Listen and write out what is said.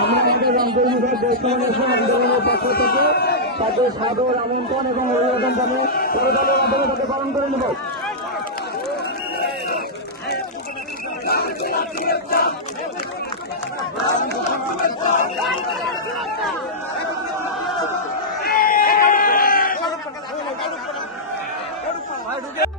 আমাদের রংপুর বিভাগ ডেস্টিনেশন আন্দোলনের পক্ষ থেকে তাদের সাদর আমন্ত্রণ এবং অভিবাদন জানিয়ে পরিবারের মাধ্যমে তাকে পালন করে নেব। ঢুকে